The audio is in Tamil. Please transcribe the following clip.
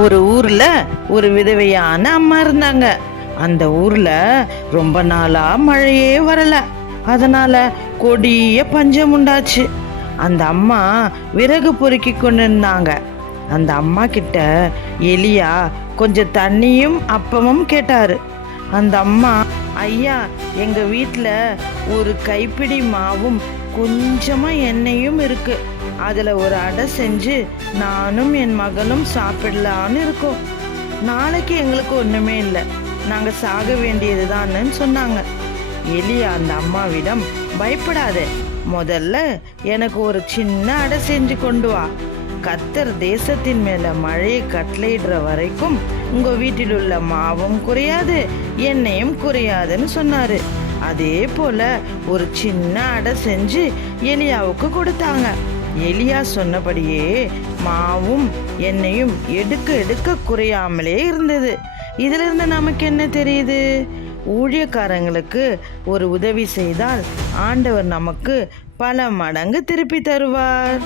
ஒரு ஊர்ல ஒரு விதவையான அம்மா இருந்தாங்க. அந்த ஊர்ல ரொம்ப நாளா மழையே வரல. அதனால கொடிய பஞ்சம் உண்டாச்சு. அந்த அம்மா விறகு பொறுக்கி கொண்டு இருந்தாங்க. அந்த அம்மா கிட்ட எலியா கொஞ்சம் தண்ணியும் அப்பமும் கேட்டாரு. அந்த அம்மா, ஐயா, எங்க வீட்டில் ஒரு கைப்பிடி மாவும் கொஞ்சமா எண்ணெயும் இருக்கு. அதுல ஒரு அடை செஞ்சு நானும் என் மகனும் சாப்பிடலான்னு இருக்கோம். நாளைக்கு எங்களுக்கு ஒண்ணுமே இல்லை, நாங்க சாக வேண்டியதுதான்னு சொன்னாங்க. எலியா அந்த அம்மாவிடம், பயப்படாதே, முதல்ல எனக்கு ஒரு சின்ன அடை செஞ்சு கொண்டு வா. கர்த்தர் தேசத்தின் மேல மழையை கட்டளையிடுற வரைக்கும் உங்க வீட்டில் உள்ள மாவும் குறையாது, எண்ணெயும் குறையாதுன்னு சொன்னாரு. அதே போல ஒரு சின்ன அடை செஞ்சு எலியாவுக்கு கொடுத்தாங்க. எலியா சொன்னபடியே மாவும் எண்ணெயும் எடுக்க எடுக்க குறையாமலே இருந்தது. இதுல இருந்து நமக்கு என்ன தெரியுது? ஊழியக்காரங்களுக்கு ஒரு உதவி செய்தால் ஆண்டவர் நமக்கு பல மடங்கு திருப்பி தருவார்.